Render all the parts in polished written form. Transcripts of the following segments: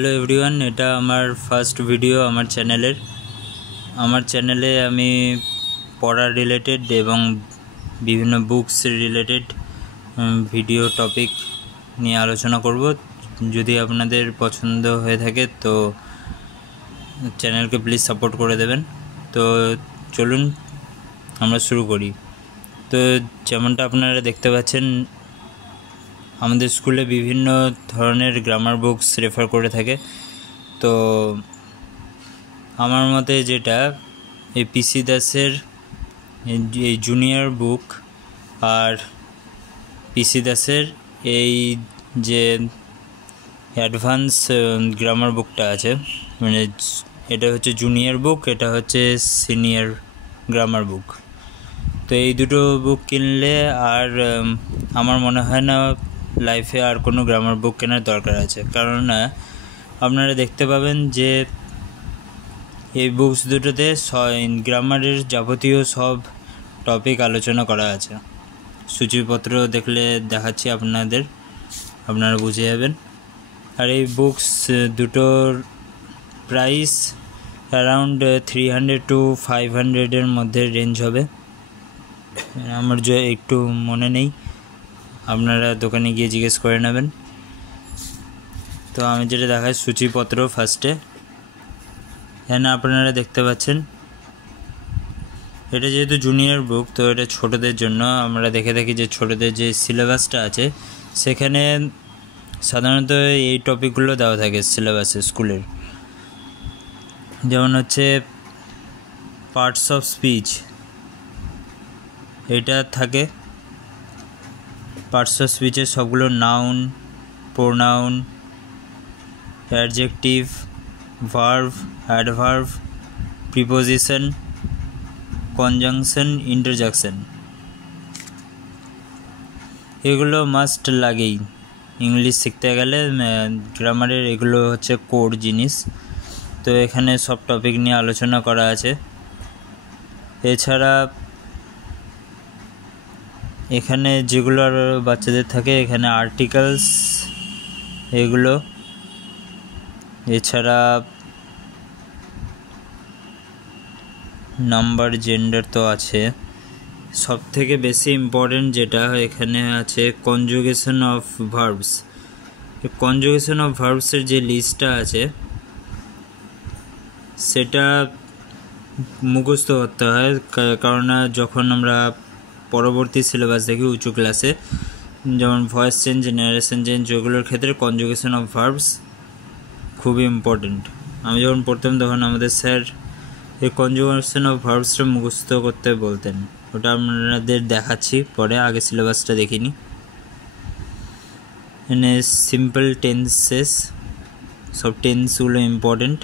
Hello everyone, এটা আমার first video আমার চ্যানেলে আমি পড়া রিলেটেড এবং বিভিন্ন বুকস রিলেটেড ভিডিও টপিক নিয়ে আলোচনা করব। যদি আপনাদের পছন্দ হয়ে থাকে তো চ্যানেলকে প্লিজ সাপোর্ট করে দেবেন। তো চলুন আমরা শুরু করি। তো যেমনটা আপনারা দেখতে পাচ্ছেন, আমাদের স্কুলে বিভিন্ন ধরনের গ্রামার বুকস রেফার করে থাকে। তো আমার মতে যেটা এই পিসি দাসের এই জুনিয়র বুক আর পিসি দাসের এই যে অ্যাডভান্স গ্রামার বুকটা আছে, মানে এটা হচ্ছে জুনিয়র বুক, এটা হচ্ছে সিনিয়র গ্রামার বুক। তো এই দুটো বুক কিনলে আর আমার মনে হয় না লাইফে আর কোনো গ্রামার বুক কেনার দরকার আছে, কারণ আপনারা দেখতে পাবেন যে এই বুকস দুটোতে গ্রামারের যাবতীয় সব টপিক আলোচনা করা আছে। সূচিপত্র দেখলে দেখাচ্ছি আপনারা বুঝে যাবেন। আর এই বুকস দুটোর প্রাইস অ্যারাউন্ড 300 to 500 মধ্যে রেঞ্জ হবে। আমার যে একটু মনে নেই, আপনারা দোকানে গিয়ে জিজ্ঞেস করে নেবেন। তো আমি যেটা দেখাই সূচিপত্র ফার্স্টে, এখানে আপনারা দেখতে পাচ্ছেন এটা যেহেতু জুনিয়র বুক, তো এটা ছোটদের জন্য। আমরা দেখে থাকি যে ছোটদের যে সিলেবাসটা আছে সেখানে সাধারণত এই টপিকগুলো দেওয়া থাকে সিলেবাসে স্কুলের। যেমন হচ্ছে পার্টস অফ স্পিচ, এটা থাকে। পার্টস অফ স্পিচের সবগুলো noun, pronoun, adjective, verb, adverb, preposition, conjunction, interjection, এগুলো মাস্ট লাগেই ইংলিশ শিখতে গেলে। গ্রামারের এগুলো হচ্ছে কোর জিনিস। তো এখানে সব টপিক নিয়ে আলোচনা করা আছে। এছাড়া এখানে যেগুলো আর বাচ্চাদের থাকে, এখানে আর্টিকেলস এগুলো, এছাড়া নাম্বার, জেন্ডার তো আছে। সব থেকে বেশি ইম্পর্টেন্ট যেটা এখানে আছে conjugation of verbs. Conjugation of ভার্বসের যে লিস্টটা আছে সেটা মুখস্থ করতে হয়, কারণ যখন আমরা পরবর্তী সিলেবাস দেখি উঁচু ক্লাসে, যেমন ভয়েস চেঞ্জ, ন্যারেশন চেঞ্জ, ওগুলোর ক্ষেত্রে কনজুগেশন অফ ভার্বস খুবই ইম্পর্টেন্ট। আমি যখন পড়তাম তখন আমাদের স্যার এই কনজুগেশন অফ ভার্বসটা মুখস্থ করতে বলতেন। ওটা আপনাদের দেখাচ্ছি পরে, আগে সিলেবাসটা দেখিনি। এখানে সিম্পল টেন্সেস, সব টেন্সগুলো ইম্পর্টেন্ট।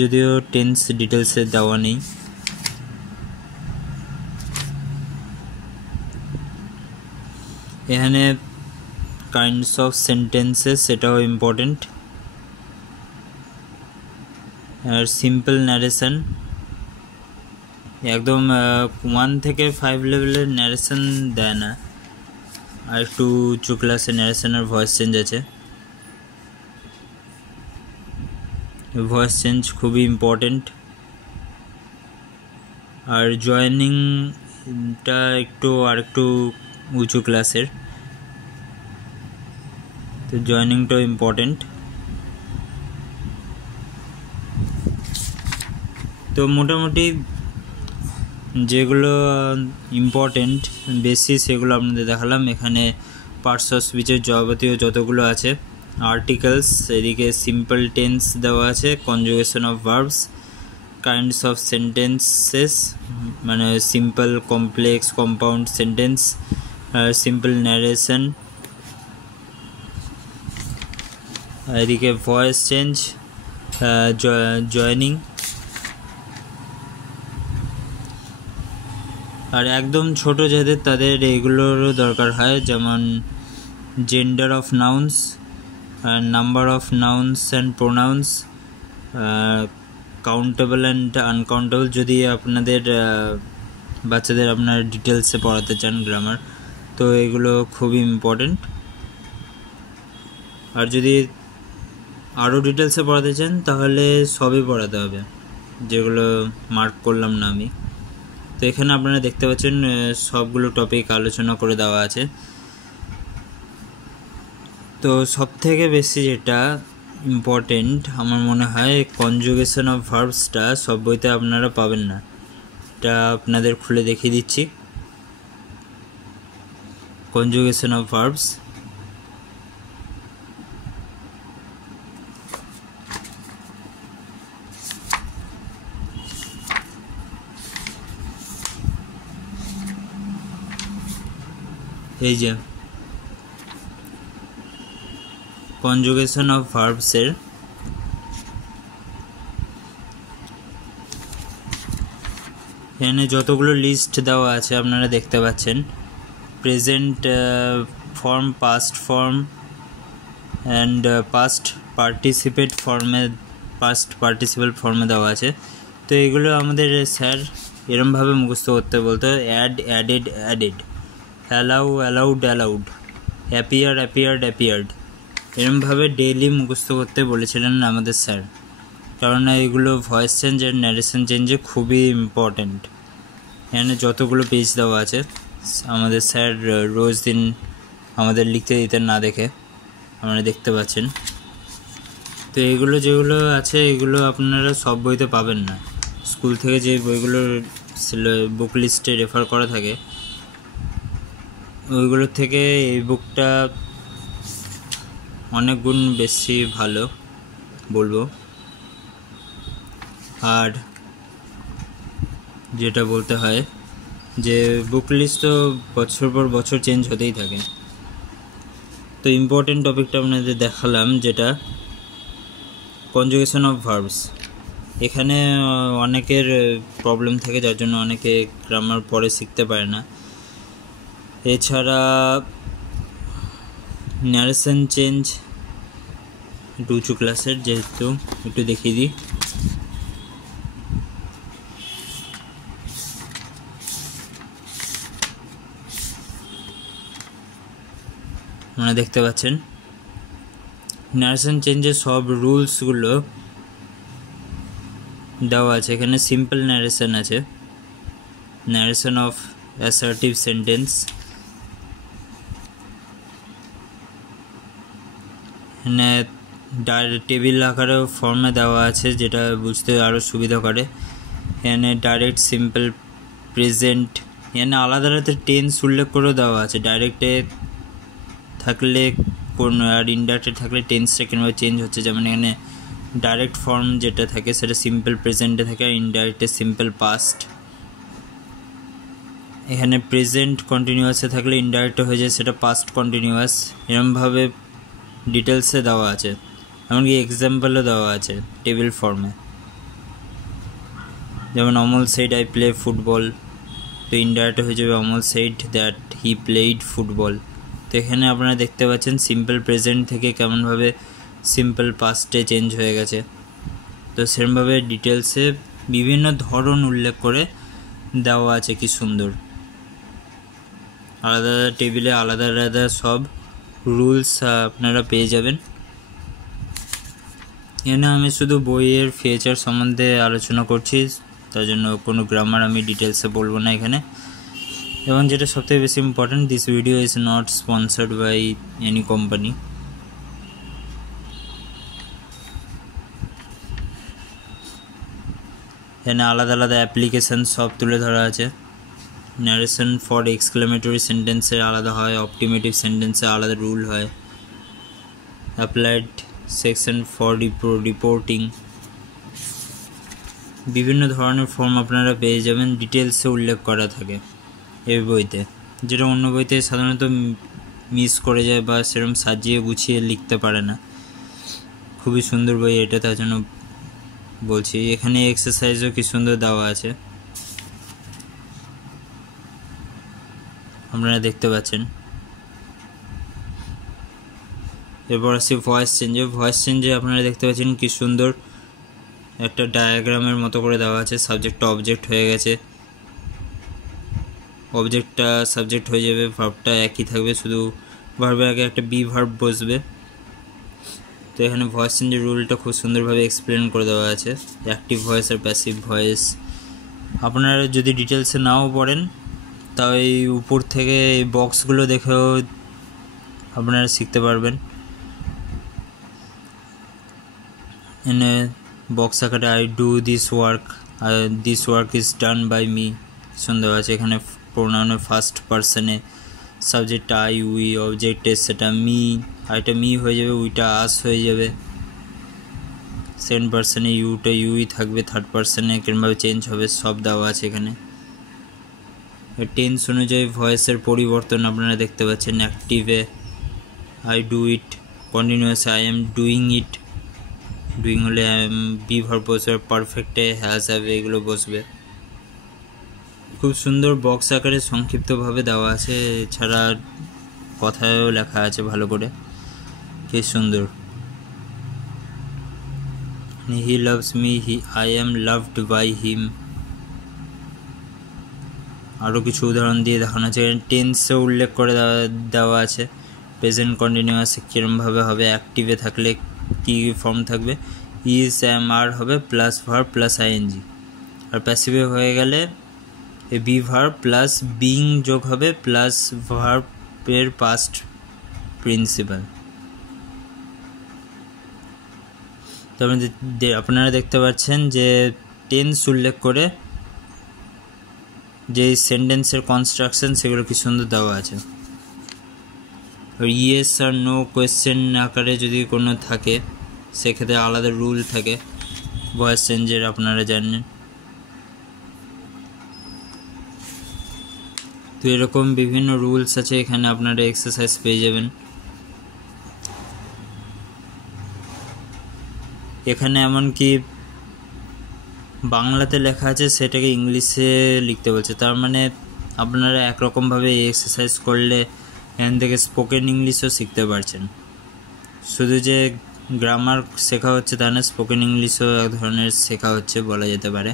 যদিও টেন্স ডিটেলসে দেওয়া নেই। এখানে কাইন্ডস অফ সেন্টেন্সেস, সেটাও ইম্পর্টেন্ট। আর সিম্পল ন্যারেশন, একদম 1 থেকে 5 লেভেলের ন্যারেশন দেয় না, আর একটু উঁচু ক্লাসে ন্যারেশন আর ভয়েস চেঞ্জ আছে। ভয়েস চেঞ্জ খুবই ইম্পর্টেন্ট। আর জয়েনিংটা একটু উঁচু ক্লাসের, তো জয়েনিংটাও ইম্পর্টেন্ট। তো মোটামুটি যেগুলো ইম্পর্টেন্ট বেশি সেগুলো আপনাদের দেখালাম। এখানে পার্টস অফ স্পিচের যাবতীয় যতগুলো আছে, আর্টিকেলস, এদিকে সিম্পল টেন্স দেওয়া আছে, conjugation of verbs, kinds of sentences মানে simple, complex, compound sentence, simple narration, এদিকে ভয়েস চেঞ্জ, জয়েনিং। আর একদম ছোট যাদের তাদের এগুলোরও দরকার হয়, যেমন gender of nouns, number of nouns and pronouns, countable and uncountable. যদি আপনাদের বাচ্চাদের আপনার ডিটেলসে পড়াতে চান গ্রামার, তো এগুলো খুবই ইম্পর্টেন্ট। আর যদি আরও ডিটেলসে পড়াতে চান তাহলে সবই পড়াতে হবে, যেগুলো মার্ক করলাম না আমি। তো এখানে আপনারা দেখতে পাচ্ছেন সবগুলো টপিক আলোচনা করে দেওয়া আছে। তো সবথেকে বেশি যেটা ইম্পর্টেন্ট আমার মনে হয়, কনজুগেশন অফ ভার্বসটা সব বইতে আপনারা পাবেন না। এটা আপনাদের খুলে দেখিয়ে দিচ্ছি। কনজুগেশন অফ ভার্বস, এই যে কনজুগেশন অফ ভার্বসের এখানে যতগুলো লিস্ট দেওয়া আছে আপনারা দেখতে পাচ্ছেন। Present form, past form and past participle ফর্মে দেওয়া আছে। তো এগুলো আমাদের স্যার এরমভাবে মুখস্থ করতে বলতো, অ্যাডেড, অ্যালাউড, অ্যাপিয়ার্ড, এরমভাবে ডেইলি মুখস্থ করতে বলেছিলেন আমাদের স্যার, কারণ এগুলো ভয়েস চেঞ্জ আর ন্যারেশন চেঞ্জে খুবই ইম্পর্ট্যান্ট। এখানে যতগুলো পেজ দেওয়া আছে আমাদের স্যার রোজ দিন আমাদের লিখতে দিতেন না দেখে, আপনারা দেখতে পাচ্ছেন। তো এগুলো যেগুলো আছে এগুলো আপনারা সব বইতে পাবেন না। স্কুল থেকে যে বইগুলো বুক লিস্টে রেফার করা থাকে ওইগুলোর থেকে এই বুকটা অনেক গুণ বেশি ভালো বলবো। আর যেটা বলতে হয় যে বুক লিস্ট তো বছর পর বছর চেঞ্জ হতেই থাকে। তো ইম্পর্টেন্ট টপিকটা আপনাদের দেখালাম, যেটা কনজুগেশন অফ ভার্বস। এখানে অনেকের প্রবলেম থাকে, যার জন্য অনেকে গ্রামার পরে শিখতে পারে না। এছাড়া ন্যারেশন চেঞ্জ একটু উঁচু ক্লাসের, যেহেতু একটু দেখিয়ে দিই। আপনারা দেখতে পাচ্ছেন ন্যারেশন চেঞ্জের সব রুলসগুলো দেওয়া আছে। এখানে সিম্পল ন্যারেশন আছে, ন্যারেশন অফ অ্যাসার্টিভ সেন্টেন্স, এখানে টেবিল আকারে ফর্মে দেওয়া আছে, যেটা বুঝতে আরও সুবিধা করে। এখানে ডাইরেক্ট, সিম্পল, প্রেজেন্ট, এখানে আলাদা আলাদা টেন্স উল্লেখ করেও দেওয়া আছে। ডাইরেক্টে থাকলে কোন আর ইনডাইরেক্টে থাকলে টেন্সটা কীভাবে চেঞ্জ হচ্ছে, যেমন এখানে ডাইরেক্ট ফর্ম যেটা থাকে সেটা সিম্পল প্রেজেন্টে থাকে, আর ইনডাইরেক্টে সিম্পল পাস্ট। এখানে প্রেজেন্ট কন্টিনিউয়াসে থাকলে ইনডাইরেক্টে হয়ে যায় সেটা পাস্ট কন্টিনিউয়াস। এরমভাবে ডিটেলসে দেওয়া আছে, এমনকি এক্সাম্পলও দেওয়া আছে টেবিল ফর্মে। যেমন Amal said I play football, তো ইনডাইরেক্টে হয়ে যাবে Amal said that he played football. তো এখানে আপনারা দেখতে পাচ্ছেন সিম্পল প্রেজেন্ট থেকে কেমনভাবে সিম্পল পাস্টে চেঞ্জ হয়ে গেছে। তো সেরকমভাবে ডিটেলসে বিভিন্ন ধরন উল্লেখ করে দেওয়া আছে, কি সুন্দর। আলাদা আলাদা টেবিলে আলাদা আলাদা সব রুলস আপনারা পেয়ে যাবেন। এখানে আমি শুধু বইয়ের ফিচার সম্বন্ধে আলোচনা করছি, তার জন্য কোনো গ্রামার আমি ডিটেলসে বলবো না এখানে। এবং যেটা সবথেকে বেশি important, this video is not sponsored by any company. এখানে আলাদা আলাদা অ্যাপ্লিকেশান সব তুলে ধরা আছে। ন্যারেশন ফর এক্সক্লেমেটরি সেন্টেন্সের আলাদা হয়, অপটিমেটিভ সেন্টেন্সে আলাদা রুল হয়, অ্যাপ্লাইড সেকশন ফর রিপোর্টিং, বিভিন্ন ধরনের ফর্ম আপনারা পেয়ে যাবেন, ডিটেলসে উল্লেখ করা থাকে এই বইতে, যেটা অন্য বইতে সাধারণত মিস করে যায় বা সেরকম সাজিয়ে গুছিয়ে লিখতে পারে না। খুবই সুন্দর বই এটা, তার জন্য বলছি। এখানে এক্সারসাইজও কি সুন্দর দেওয়া আছে, আপনারা দেখতে পাচ্ছেন। এরপর আসছি ভয়েস চেঞ্জে আপনারা দেখতে পাচ্ছেন কি সুন্দর একটা ডায়াগ্রামের মতো করে দেওয়া আছে। সাবজেক্টটা অবজেক্ট হয়ে গেছে, অবজেক্টটা সাবজেক্ট হয়ে যাবে, ভার্বটা একই থাকবে, শুধু ভার্বের আগে একটা বি ভার্ব বসবে। তো এখানে ভয়েস চেঞ্জের রুলটা খুব সুন্দরভাবে এক্সপ্লেন করে দেওয়া আছে, অ্যাক্টিভ ভয়েস আর প্যাসিভ ভয়েস। আপনারা যদি ডিটেলসে নাও পড়েন তাও এই উপর থেকে এই বক্সগুলো দেখেও আপনারা শিখতে পারবেন। এনে বক্স আকারে I do this work is done by me সুন্দর আছে। এখানে প্রোনাউনের ফার্স্ট পার্সনে, সাবজেক্ট আই, উই, অবজেক্ট সেটা মি, আইটা মি হয়ে যাবে, উইটা আস হয়ে যাবে। সেকেন্ড পার্সনে ইউটা ইউই থাকবে, থার্ড পার্সনে কিরমভাবে চেঞ্জ হবে সব দেওয়া আছে এখানে। টেন্স অনুযায়ী ভয়েসের পরিবর্তন আপনারা দেখতে পাচ্ছেন। অ্যাক্টিভে I do it, continuous I am doing it, doing হলে বি ভার্ব বসবে, পারফেক্টে হ্যাজ হ্যাভ এগুলো বসবে। খুব সুন্দর বক্স আকারে সংক্ষিপ্তভাবে দেওয়া আছে, এছাড়া কথায়ও লেখা আছে ভালো করে, কি সুন্দর। He loves me, I am loved by him. আরও কিছু উদাহরণ দিয়ে দেখানো আছে। টেন্সও উল্লেখ করে দেওয়া আছে। প্রেজেন্ট কন্টিনিউয়াস কীরমভাবে হবে, অ্যাক্টিভে থাকলে কী ফর্ম থাকবে, ইজ এম আর হবে প্লাস ভার্ব প্লাস আইএনজি। আর প্যাসিভে হয়ে গেলে বি ভার্ব প্লাস বিং যোগ হবে প্লাস ভার্বের পাস্ট প্রিন্সিপাল। তবে আপনারা দেখতে পাচ্ছেন যে টেন্স উল্লেখ করে যে সেন্টেন্সের কনস্ট্রাকশন সেগুলো কি সুন্দর দেওয়া আছে। ইয়েস আর নো কোয়েশ্চেন আকারে যদি কোনো থাকে সেক্ষেত্রে আলাদা রুল থাকে ভয়েস চেঞ্জের, আপনারা জানেন। তো এরকম বিভিন্ন রুলস আছে, এখানে আপনারা এক্সারসাইজ পেয়ে যাবেন। এখানে এমনকি বাংলাতে লেখা আছে সেটাকে ইংলিশে লিখতে বলছে, তার মানে আপনারা একরকমভাবে এক্সারসাইজ করলে এখান থেকে স্পোকেন ইংলিশও শিখতে পারছেন। শুধু যে গ্রামার শেখা হচ্ছে তা না, স্পোকেন ইংলিশও এক ধরনের শেখা হচ্ছে বলা যেতে পারে।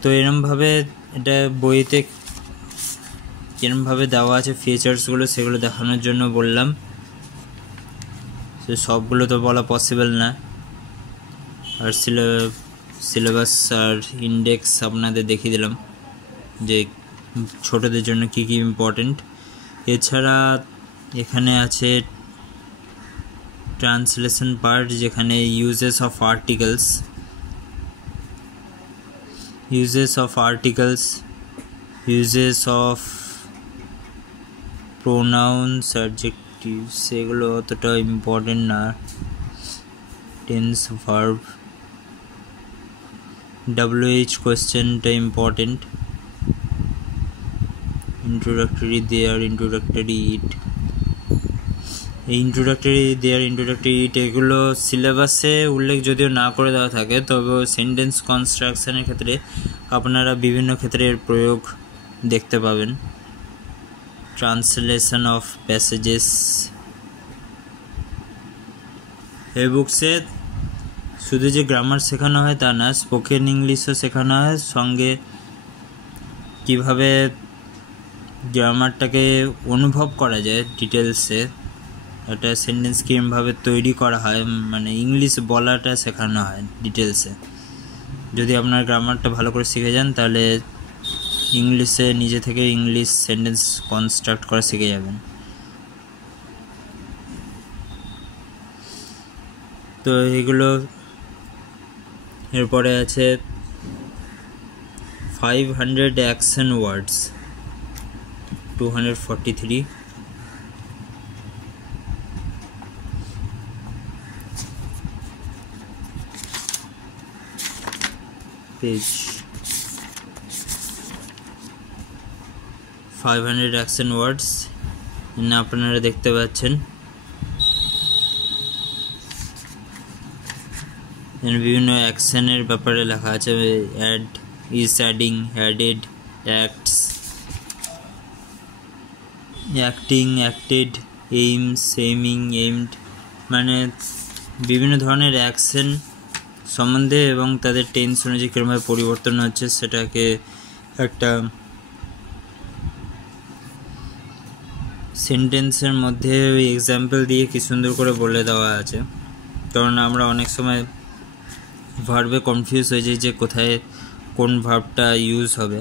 তো এরমভাবে এটা বইতে কিরমভাবে দেওয়া আছে ফিচার্সগুলো সেগুলো দেখানোর জন্য বললাম। সবগুলো তো বলা পসিবল না, আর সিলেবাস আর ইন্ডেক্স আপনাদের দেখিয়ে দিলাম যে ছোটদের জন্য কি কি ইম্পর্টেন্ট। এছাড়া এখানে আছে ট্রান্সলেশন পার্ট, যেখানে uses of articles, uses of pronouns, adjective, সেগুলো অতটা ইম্পর্টেন্ট না। টেন্স, ভার্ব, WH কোয়েশ্চেনটা ইম্পর্টেন্ট। ইন্ট্রোডাক্টরি দেয়ার, ইন্ট্রোডাক্টরি ইট, এই ইন্ট্রোডাক্টরি দেয়ার, ইন্ট্রোডাক্টরি ইট এগুলো সিলেবাসে উল্লেখ যদিও না করে দেওয়া থাকে, তবে সেন্টেন্স কনস্ট্রাকশনের ক্ষেত্রে আপনারা বিভিন্ন ক্ষেত্রে এর প্রয়োগ দেখতে পাবেন। ট্রান্সলেশন অফ প্যাসেজেস, এই বুকসে শুধু যে গ্রামার শেখানো হয় তা না, স্পোকেন ইংলিশও শেখানো হয়, সঙ্গে কিভাবে গ্রামারটাকে অনুভব করা যায় ডিটেলসে, একটা সেন্টেন্স কীভাবে তৈরি করা হয়, মানে ইংলিশ বলাটা শেখানো হয় ডিটেলসে। যদি আপনার গ্রামারটা ভালো করে শিখে যান তাহলে ইংলিশে নিজে থেকে ইংলিশ সেন্টেন্স কনস্ট্রাক্ট করা শিখে যাবেন। তো এগুলো, এরপরে আছে 500 action words, 243 page. 500 action words আপনারা দেখতে পাচ্ছেন। বিভিন্ন অ্যাকশনের ব্যাপারে লেখা আছে, add, is adding, added, acts, acting, acted, aims, aiming, aimed, মানে বিভিন্ন ধরনের অ্যাকশন সম্বন্ধে এবং তাদের টেন্স অনুযায়ী কীরকমভাবে পরিবর্তন হচ্ছে সেটাকে একটা সেন্টেন্সের মধ্যে ওই এক্সাম্পল দিয়ে কি সুন্দর করে বলে দেওয়া আছে, কারণ আমরা অনেক সময় ভার্বে কনফিউজ হয়ে যাই যে কোথায় কোন ভার্বটা ইউজ হবে।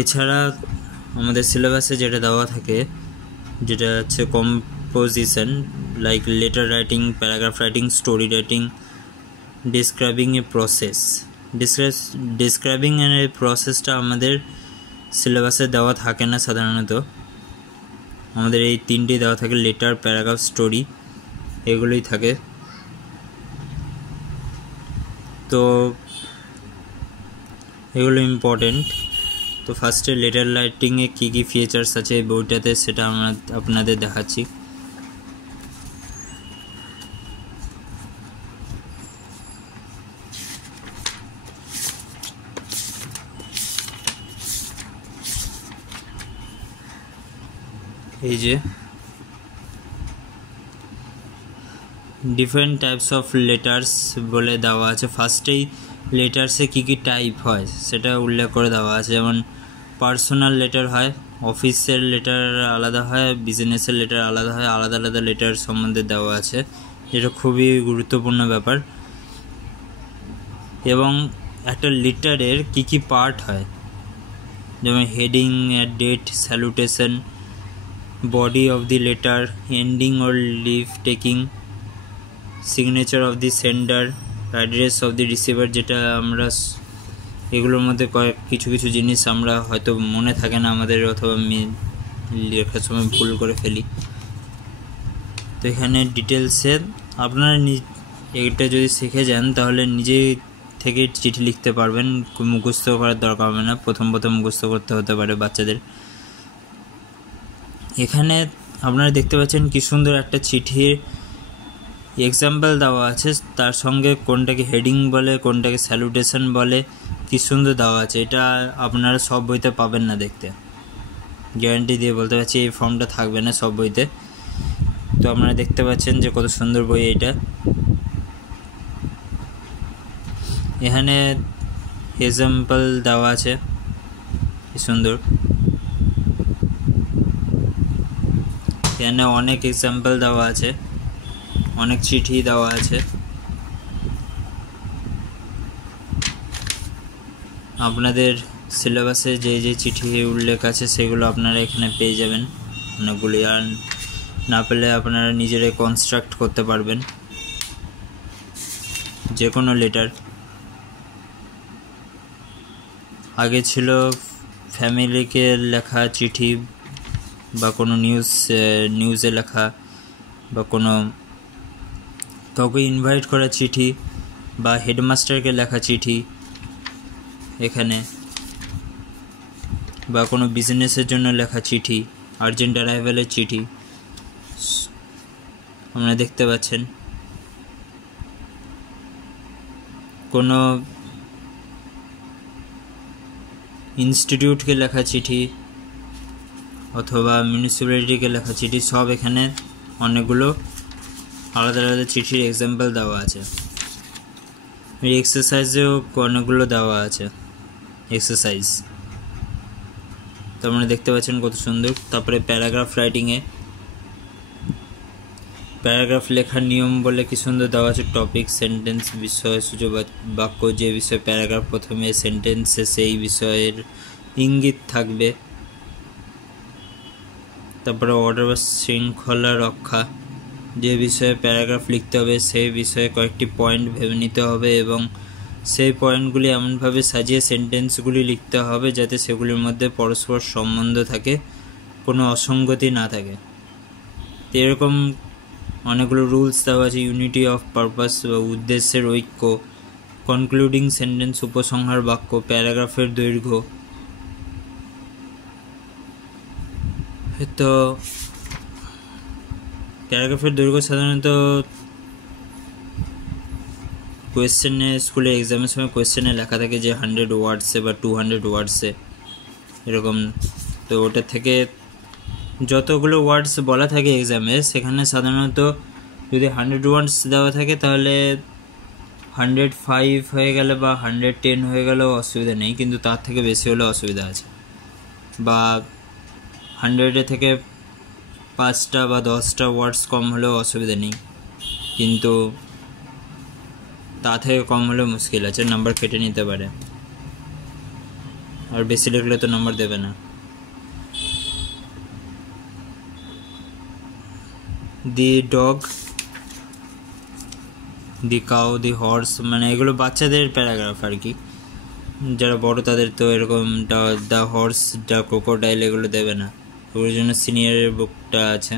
এছাড়া আমাদের সিলেবাসে যেটা দেওয়া থাকে, যেটা হচ্ছে composition, like letter writing, paragraph writing, story writing, describing a process. Describing এর প্রসেসটা আমাদের সিলেবাসে দেওয়া থাকে না সাধারণত, আমাদের এই তিনটি দেওয়া থাকে, লেটার, প্যারাগ্রাফ, স্টোরি, এগুলোই থাকে। তো এগুলো ইম্পর্টেন্ট। তো ফার্স্টে লেটার রাইটিংয়ে কী কী ফিচার্স আছে এই বইটাতে সেটা আমরা আপনাদের দেখাচ্ছি। এই যে ডিফারেন্ট টাইপস অফ লেটার্স বলে দেওয়া আছে। ফার্স্টেই লেটার্সে কী কী টাইপ হয় সেটা উল্লেখ করে দেওয়া আছে, যেমন পার্সোনাল লেটার হয়, অফিসের লেটার আলাদা হয়, বিজনেসের লেটার আলাদা হয়, আলাদা আলাদা লেটার সম্বন্ধে দেওয়া আছে, এটা খুবই গুরুত্বপূর্ণ ব্যাপার। এবং একটা লেটারের কী কী পার্ট হয়, যেমন heading, date, salutation, body of the letter, ending or leave taking, signature of the sender, address of the receiver, যেটা আমরা এগুলোর মধ্যে কিছু কিছু জিনিস আমরা হয়তো মনে থাকে না আমাদের, অথবা লেখার সময় ভুল করে ফেলি। তো এখানে ডিটেলসে আপনারা এটা যদি শিখে যান তাহলে নিজে থেকে চিঠি লিখতে পারবেন, মুখস্থ করার দরকার হবে না, প্রথম মুখস্থ করতে হতে পারে বাচ্চাদের। এখানে আপনারা দেখতে পাচ্ছেন কি সুন্দর একটা চিঠির এক্সাম্পল দেওয়া আছে, তার সঙ্গে কোনটাকে হেডিং বলে, কোনটাকে স্যালুটেশন বলে, কি সুন্দর দেওয়া আছে। এটা আপনারা সব বইতে পাবেন না দেখতে, গ্যারান্টি দিয়ে বলতে পারছি এই ফর্মটা থাকবে না সব বইতে। তো আপনারা দেখতে পাচ্ছেন যে কত সুন্দর বই এটা। এখানে এক্সাম্পল দেওয়া আছে কি সুন্দর, এখানে অনেক এক্সাম্পল দেওয়া আছে, অনেক চিঠি দেওয়া আছে। আপনাদের সিলেবাসে যে যে চিঠি উল্লেখ আছে সেগুলো আপনারা এখানে পেয়ে যাবেন অনেকগুলি, আর না পেলে আপনারা নিজেরাই কনস্ট্রাক্ট করতে পারবেন যে কোনো লেটার। আগে ছিল ফ্যামিলিকে লেখা চিঠি, বা কোনো নিউজে লেখা, বা কোনো কাউকে ইনভাইট করা চিঠি, বা হেডমাস্টারকে লেখা চিঠি এখানে, বা কোনো বিজনেসের জন্য লেখা চিঠি, আর্জেন্ট অ্যারাইভেলের চিঠি আপনারা দেখতে পাচ্ছেন। কোনো ইনস্টিটিউটকে লেখা চিঠি অথবা মিউনিসিপ্যালিটিকে লেখা চিঠি, সব এখানে অনেকগুলো আলাদা আলাদা চিঠির এক্সাম্পল দেওয়া আছে। এই এক্সারসাইজেও অনেকগুলো দেওয়া আছে এক্সারসাইজ, তো আপনারা দেখতে পাচ্ছেন কত সুন্দর। তারপরে প্যারাগ্রাফ রাইটিংয়ে প্যারাগ্রাফ লেখার নিয়ম বলে কি সুন্দর দেওয়া আছে, টপিক, সেন্টেন্স, বিষয়, সূচক বাক্য, যে বিষয়ে প্যারাগ্রাফ প্রথমে, সেন্টেন্সে সেই বিষয়ের ইঙ্গিত থাকবে। তারপরে অর্ডার বা শৃঙ্খলা রক্ষা, যে বিষয়ে প্যারাগ্রাফ লিখতে হবে সেই বিষয়ে কয়েকটি পয়েন্ট ভেবে নিতে হবে এবং সেই পয়েন্টগুলি এমনভাবে সাজিয়ে সেন্টেন্সগুলি লিখতে হবে যাতে সেগুলির মধ্যে পরস্পর সম্বন্ধ থাকে, কোনো অসঙ্গতি না থাকে। তো এরকম অনেকগুলো রুলস দেওয়া আছে। ইউনিটি অফ পারপাস বা উদ্দেশ্যের ঐক্য, কনক্লুডিং সেন্টেন্স, উপসংহার বাক্য, প্যারাগ্রাফের দৈর্ঘ্য। তো প্যারাগ্রাফের দৈর্ঘ্য সাধারণত কোয়েশ্চেনে, স্কুলে এক্সামের সময় কোয়েশ্চেনে লেখা থাকে যে 100 ওয়ার্ডসে বা 200 ওয়ার্ডসে এরকম। তো ওটা থেকে যতগুলো ওয়ার্ডস বলা থাকে এক্সামে, সেখানে সাধারণত যদি 100 ওয়ার্ডস দেওয়া থাকে তাহলে 105 হয়ে গেলে বা 110 হয়ে গেলেও অসুবিধা নেই, কিন্তু তার থেকে বেশি হলে অসুবিধা আছে। বা 100 থেকে 5টা বা 10টা ওয়ার্ডস কম হলেও অসুবিধা নেই, কিন্তু তা থেকে কম হলেও মুশকিল আছে, নাম্বার কেটে নিতে পারে। আর বেশি লিখলে তো নাম্বার দেবে না। দি dog, the cow, the horse, মানে এগুলো বাচ্চাদের প্যারাগ্রাফ আর কি। যারা বড় তাদের তো এরকম দ্য হর্স, দ্য ক্রোকোডাইল এগুলো দেবে না। ওর জন্য সিনিয়রের বুকটা আছে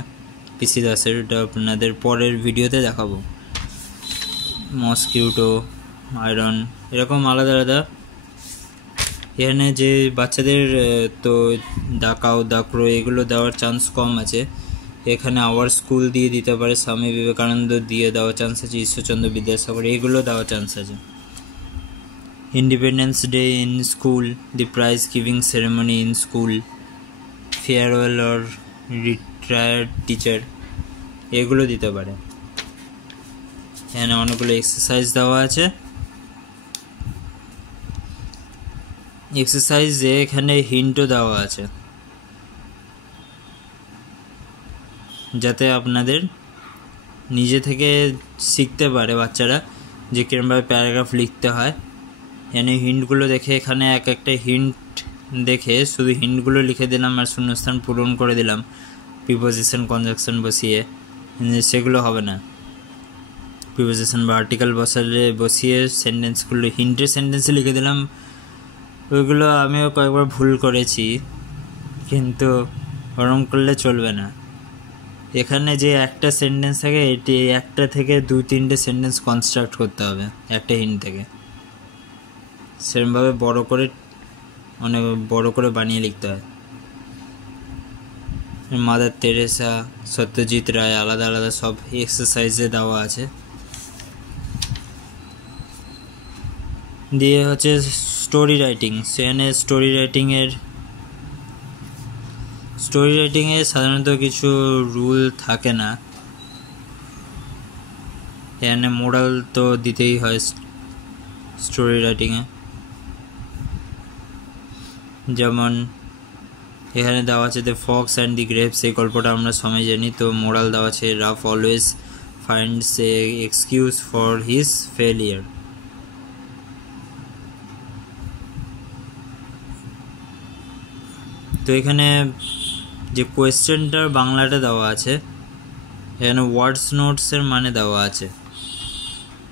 পিসি দাসের, ওটা আপনাদের পরের ভিডিওতে দেখাবো। মসকিউটো, আয়রন, এরকম আলাদা আলাদা। এখানে যে বাচ্চাদের তো দ্য কাউ, দ্য ক্রো এগুলো দেওয়ার চান্স কম আছে। এখানে আওয়ার স্কুল দিয়ে দিতে পারে, স্বামী বিবেকানন্দ দিয়ে দেওয়ার চান্স আছে, ঈশ্বরচন্দ্র বিদ্যাসাগর এগুলো দেওয়ার চান্স আছে। Independence day in school, the prize giving ceremony in school, farewell or retired teacher এগুলো দিতে পারে। এখানে অনেকগুলো এক্সারসাইজ দেওয়া আছে। এক্সারসাইজে এখানে হিন্টও দেওয়া আছে, যাতে আপনাদের নিজে থেকে শিখতে পারে বাচ্চারা যে কিরমভাবে প্যারাগ্রাফ লিখতে হয়। এখানে হিন্টগুলো দেখে, এখানে এক একটা হিন্ট দেখে শুধু হিন্টগুলো লিখে দিলাম আর শূন্যস্থান পূরণ করে দিলাম প্রিপোজিশন কনজাংশন বসিয়ে, সেগুলো হবে না। প্রিপোজিশন বা আর্টিকেল বসিয়ে সেন্টেন্সগুলো হিন্টের সেন্টেন্সে লিখে দিলাম। ওইগুলো আমিও কয়েকবার ভুল করেছি, কিন্তু ওরম করলে চলবে না। এখানে যে একটা সেন্টেন্স থাকে, এটি একটা থেকে 2-3টে সেন্টেন্স কনস্ট্রাক্ট করতে হবে একটা হিন্ট থেকে। সেরকমভাবে অনেক বড় করে বানিয়ে লিখতে হয়। মাদার তেরেসা, সত্যজিৎ রায় আলাদা আলাদা সব এক্সারসাইজে দেওয়া আছে। দিয়ে হচ্ছে স্টোরি রাইটিং। সেখানে স্টোরি রাইটিংয়ে সাধারণত কিছু রুল থাকে না। এখানে মোরাল তো দিতেই হয় স্টোরি রাইটিংয়ে। যেমন এখানে দেওয়া আছে the Fox and the grapes, এই গল্পটা আমরা সবাই জানি। তো মোরাল দেওয়া আছে rough always finds A excuse for his failure. তো এখানে যে কোয়েশ্চেনটার বাংলাটা দেওয়া আছে, এখানে ওয়ার্ডস নোটসের মানে দেওয়া আছে,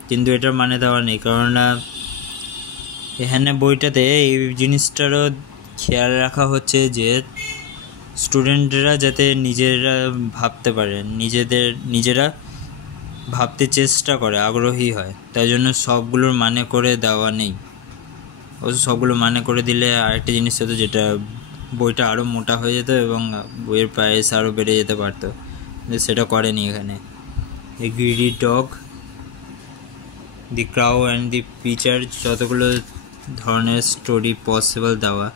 কিন্তু এটার মানে দেওয়া নেই। কেননা এখানে বইটাতে এই জিনিসটারও খেয়াল রাখা হচ্ছে যে স্টুডেন্টরা যাতে নিজেরা ভাবতে পারে, নিজেরা ভাবতে চেষ্টা করে, আগ্রহী হয়, তাই জন্য সবগুলোর মানে করে দেওয়া নেই। অবশ্য সবগুলো মানে করে দিলে আরেকটা জিনিস হতো, যেটা বইটা আরও মোটা হয়ে যেত এবং বইয়ের প্রাইস আরও বেড়ে যেতে পারতো, কিন্তু সেটা করেনি এখানে। A greedy dog, the crow and the pitcher, যতগুলো ধরনের স্টোরি পসিবল দেওয়া।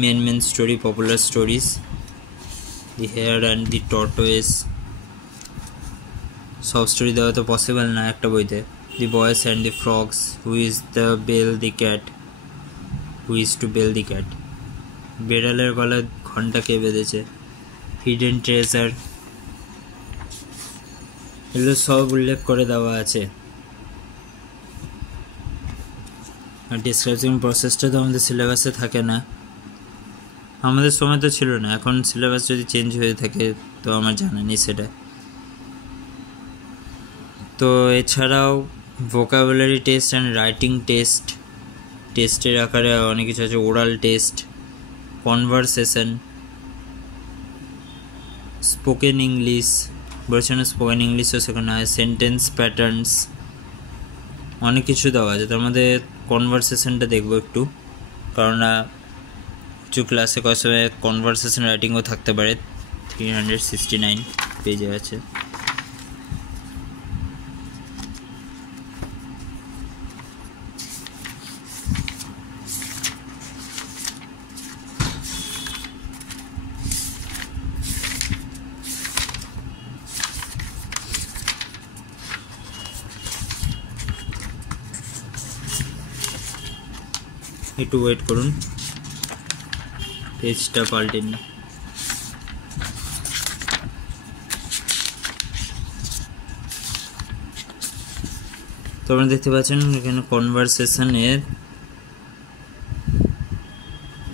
Main story, popular stories, the hare and the tortoise, সব স্টোরি দেওয়া তো পসিবল না একটা বইতে। The boys and the frogs, who is the bell the cat, who is to bell the cat, বেড়ালের গলায় ঘন্টা কে বেঁধেছে, হিডেন ট্রেজার, এগুলো সব উল্লেখ করে দেওয়া আছে। আর ডিসক্রাইবিং প্রসেসটা তো আমাদের সিলেবাসে থাকে না, আমাদের সময় তো ছিল না। এখন সিলেবাস যদি চেঞ্জ হয়ে থাকে তো আমার জানা নেই সেটা। তো এছাড়াও ভোকাবুলারি টেস্ট অ্যান্ড রাইটিং টেস্টের আকারে অনেক কিছু আছে। Oral test, conversation, spoken English, বলছে না স্পোকেন ইংলিশও শেখানো হয়, সেন্টেন্স প্যাটার্নস, অনেক কিছু দেওয়া আছে। তার মধ্যে কনভারসেশনটা দেখবো একটু, কারণ কিছু ক্লাসে কয়েক সময় কনভারসেশন রাইটিংও থাকতে পারে। 369 পেজে আছে। একটু ওয়েট করুন। পেজটা পাল্টে নিই। তো আপনারা দেখতে পাচ্ছেন এখানে কনভারসেশনে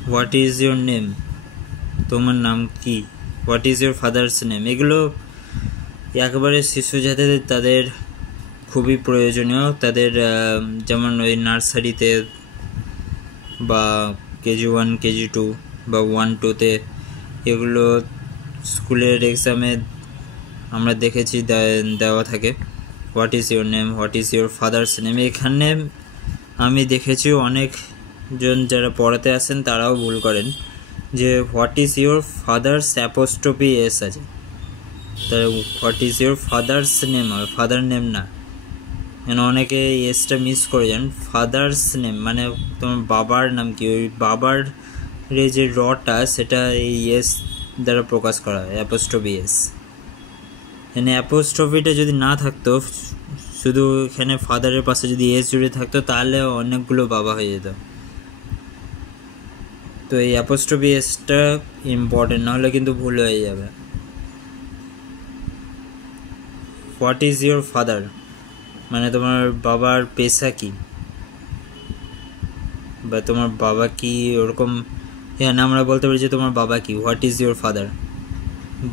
হোয়াট ইজ ইউর নেম, তোমার নাম কি, what is your father's name, এগুলো একেবারে শিশু যাতে তাদের খুবই প্রয়োজনীয়। তাদের যেমন ওই নার্সারিতে বা কেজি 1 কেজি 2 বা 1-2তে এগুলো স্কুলের এক্সামে আমরা দেখেছি দেওয়া থাকে what is your name, what is your father's name. এখানে আমি দেখেছি অনেকজন যারা পড়াতে আসেন তারাও ভুল করেন যে what is your father's apostrophe S আছে, তার what is your father's name হবে, ফাদার নেম না। কেন অনেকে এসটা মিস করে যান। ফাদার্স নেম মানে তোমার বাবার নাম কি, ওই বাবার যে রটা সেটা এই এস দ্বারা প্রকাশ করা হয়, অ্যাপোস্ট্রফি এস। এখানে অ্যাপোস্ট্রফিটা যদি না থাকতো, শুধু এখানে ফাদারের পাশে যদি এস জুড়ে থাকতো তাহলে অনেকগুলো বাবা হয়ে যেত। তো এই অ্যাপোস্ট্রফি এসটা ইম্পর্টেন্ট, নাহলে কিন্তু ভুল হয়ে যাবে। হোয়াট ইজ ইউর ফাদার মানে তোমার বাবার পেশা কি, বা তোমার বাবা কি, ওরকম এখানে আমরা বলতে পারি যে তোমার বাবা কি, হোয়াট ইজ ইউর ফাদার।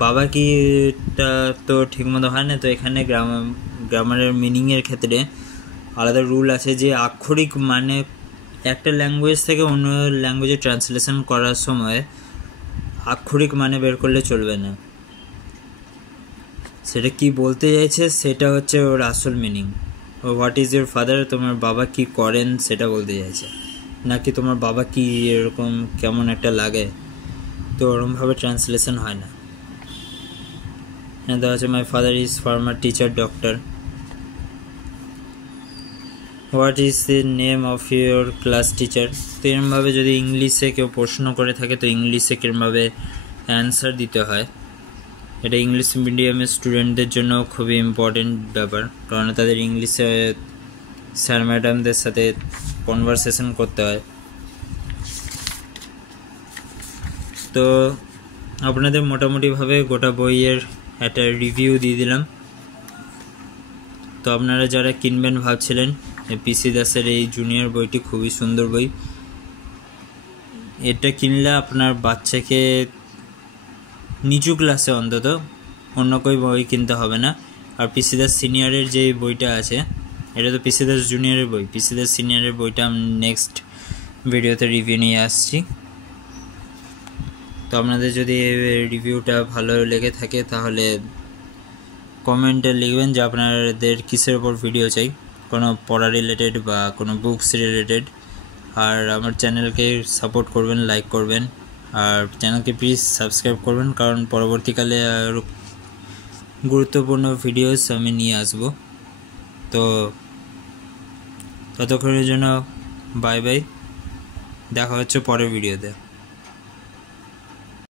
বাবা কিটা তো ঠিকমতো হয় না। তো এখানে গ্রামারের মিনিংয়ের ক্ষেত্রে আলাদা রুল আছে যে আক্ষরিক মানে একটা ল্যাঙ্গুয়েজ থেকে অন্য ল্যাঙ্গুয়েজে ট্রান্সলেশন করার সময় আক্ষরিক মানে বের করলে চলবে না। সেটা কি বলতে চাইছে সেটা হচ্ছে ওর আসল মিনিং। ও হোয়াট ইজ ইউর ফাদার তোমার বাবা কি করেন সেটা বলতে চাইছে, নাকি তোমার বাবা কি এরকম কেমন একটা লাগে, তো ওরকমভাবে ট্রান্সলেশন হয় না। দেওয়া আছে my father is farmer, teacher, doctor. What is the name of your class teacher. তো এরমভাবে যদি ইংলিশে কেউ প্রশ্ন করে থাকে তো ইংলিশে কিরমভাবে অ্যান্সার দিতে হয়, এটা ইংলিশ মিডিয়ামের স্টুডেন্টদের জন্য খুবই ইম্পর্টেন্ট ব্যাপার, কারণ তাদের ইংলিশে স্যার ম্যাডামদের সাথে কনভারসেশন করতে হয়। তো আপনাদের মোটামুটিভাবে গোটা বইয়ের একটা রিভিউ দিয়ে দিলাম। তো আপনারা যারা কিনবেন ভাবছিলেন, পিসি দাসের এই জুনিয়র বইটি খুবই সুন্দর বই। এটা কিনলে আপনার বাচ্চাকে নিচু ক্লাসে অন্তত অন্য કોઈ বই কিনতে হবে না। আর পিসি দাস সিনিয়রের যে বইটা আছে, এটা তো পিসি দাস জুনিয়রের বই, পিসি দাস সিনিয়রের বইটা আমি নেক্সট ভিডিওতে রিভিউ নিয়ে আসছি। তো আপনাদের যদি রিভিউটা ভালো লেগে থাকে তাহলে কমেন্টে লিখবেন যে আপনাদের কিসের ওপর ভিডিও চাই, কোনো পড়া রিলেটেড বা কোনো বুকস রিলেটেড। আর আমার চ্যানেলকে সাপোর্ট করবেন, লাইক করবেন, আর চ্যানেলকে প্লিজ সাবস্ক্রাইব করবেন, কারণ পরবর্তীকালে আরও গুরুত্বপূর্ণ ভিডিওস আমি নিয়ে আসব। তো ততক্ষণের জন্য বাই বাই, দেখা হচ্ছে পরের ভিডিওতে।